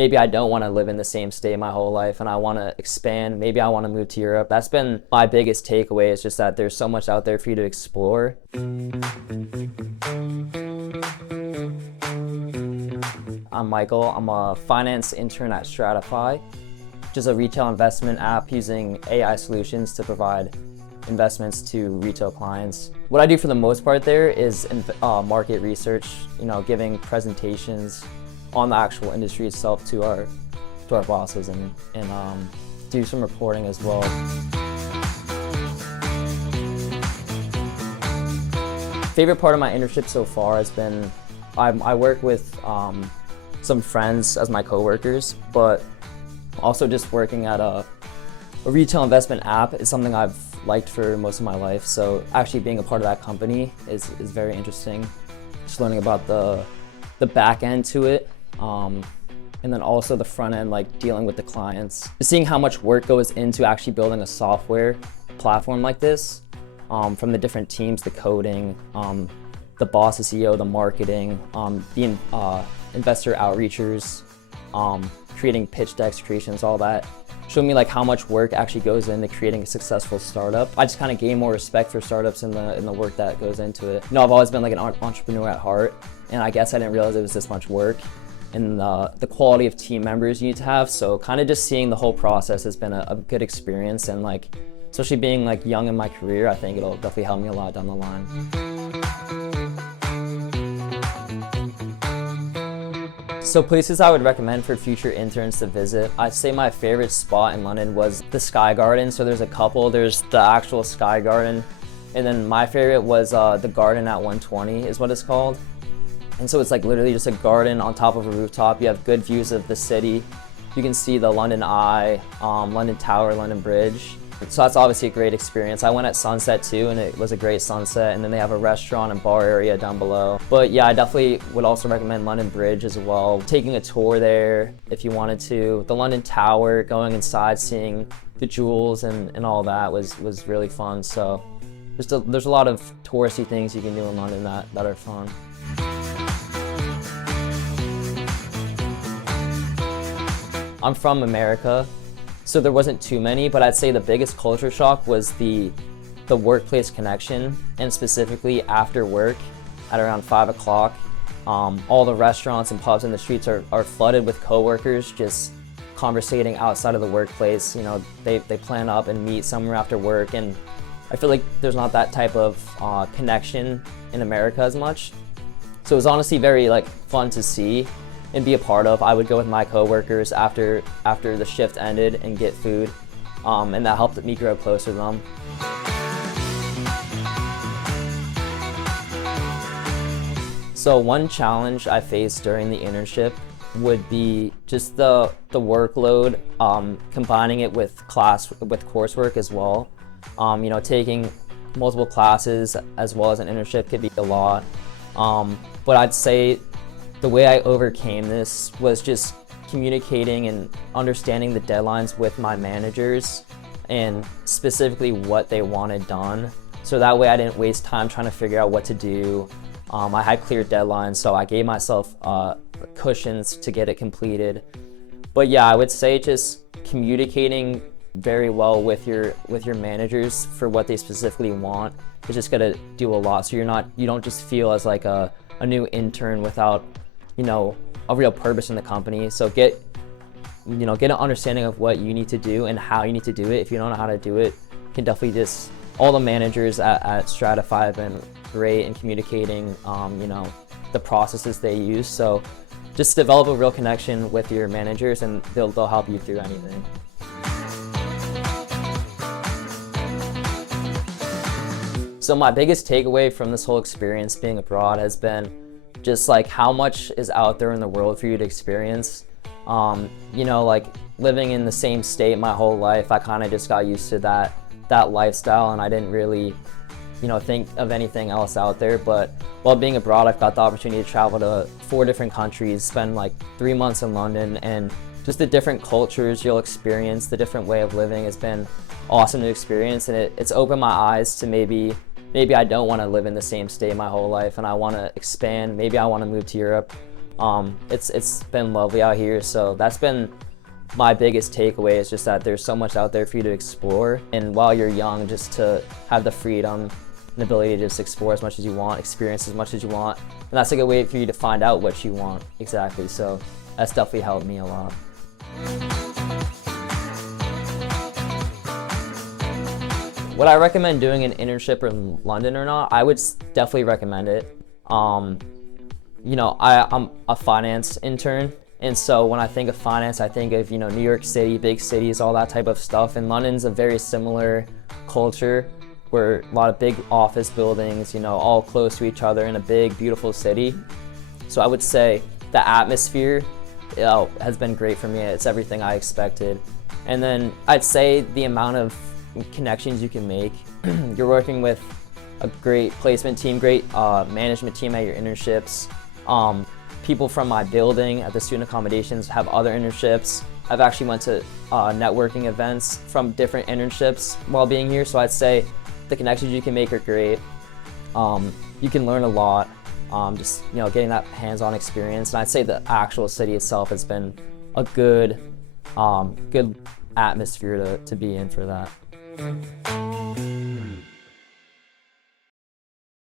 maybe I don't want to live in the same state my whole life and I want to expand. Maybe I want to move to Europe. That's been my biggest takeaway, is just that there's so much out there for you to explore. I'm Michael. I'm a finance intern at Stratify, which is a retail investment app using AI solutions to provide investments to retail clients. What I do for the most part there is market research, giving presentations on the actual industry itself to our bosses and do some reporting as well. Favorite part of my internship so far has been I work with some friends as my coworkers, but also just working at a retail investment app is something I've liked for most of my life. So actually being a part of that company is very interesting. Just learning about the back end to it, and then also the front end, like dealing with the clients. Just seeing how much work goes into actually building a software platform like this, from the different teams, the coding, the boss, the CEO, the marketing, the investor outreachers, creating pitch decks, creations, all that. Showed me like how much work actually goes into creating a successful startup. I just kind of gained more respect for startups in the work that goes into it. I've always been like an entrepreneur at heart, and I guess I didn't realize it was this much work and the quality of team members you need to have. So kind of just seeing the whole process has been a good experience, and like especially being like young in my career, I think it'll definitely help me a lot down the line. So places I would recommend for future interns to visit, I'd say my favorite spot in London was the Sky Garden. So there's a couple. There's the actual Sky Garden, and then my favorite was the Garden at 120 is what it's called. And so it's like literally just a garden on top of a rooftop. You have good views of the city. You can see the London Eye, London Tower, London Bridge. So that's obviously a great experience. I went at sunset too, and it was a great sunset. And then they have a restaurant and bar area down below. But yeah, I definitely would also recommend London Bridge as well. Taking a tour there if you wanted to. The London Tower, going inside, seeing the jewels and all that was really fun. So there's a lot of touristy things you can do in London that are fun. I'm from America, so there wasn't too many, but I'd say the biggest culture shock was the workplace connection, and specifically after work at around 5 o'clock. All the restaurants and pubs in the streets are flooded with coworkers just conversating outside of the workplace. They plan up and meet somewhere after work, and I feel like there's not that type of connection in America as much. So it was honestly very fun to see and be a part of. I would go with my coworkers after the shift ended and get food, and that helped me grow closer to them. So one challenge I faced during the internship would be just the workload, combining it with coursework as well. Taking multiple classes as well as an internship could be a lot. But I'd say the way I overcame this was just communicating and understanding the deadlines with my managers and specifically what they wanted done. So that way I didn't waste time trying to figure out what to do. I had clear deadlines, so I gave myself cushions to get it completed. But yeah, I would say just communicating very well with your managers for what they specifically want is just gonna do a lot. So you don't just feel as like a new intern without a real purpose in the company. So get an understanding of what you need to do and how you need to do it. If you don't know how to do it, you can definitely all the managers at Stratify have been great in communicating, the processes they use. So just develop a real connection with your managers, and they'll help you through anything. So my biggest takeaway from this whole experience being abroad has been just how much is out there in the world for you to experience. Living in the same state my whole life, I kind of just got used to that lifestyle, and I didn't really think of anything else out there. But while being abroad, I've got the opportunity to travel to 4 different countries, spend 3 months in London, and just the different cultures you'll experience, the different way of living has been awesome to experience, and it's opened my eyes to maybe I don't want to live in the same state my whole life and I want to expand. Maybe I want to move to Europe. It's been lovely out here, so that's been my biggest takeaway, is just that there's so much out there for you to explore, and while you're young, just to have the freedom and ability to just explore as much as you want, experience as much as you want, and that's a good way for you to find out what you want exactly. So that's definitely helped me a lot. Would I recommend doing an internship in London or not? I would definitely recommend it. You know, I'm a finance intern, and so when I think of finance, I think of, you know, New York City, big cities, all that type of stuff. And London's a very similar culture, where a lot of big office buildings, you know, all close to each other in a big, beautiful city. So I would say the atmosphere, you know, has been great for me. It's everything I expected. And then I'd say the amount of connections you can make. You're working with a great placement team, great management team at your internships. People from my building at the student accommodations have other internships. I've actually went to networking events from different internships while being here, so I'd say the connections you can make are great. You can learn a lot, just, you know, getting that hands-on experience. And I'd say the actual city itself has been a good atmosphere to be in for that.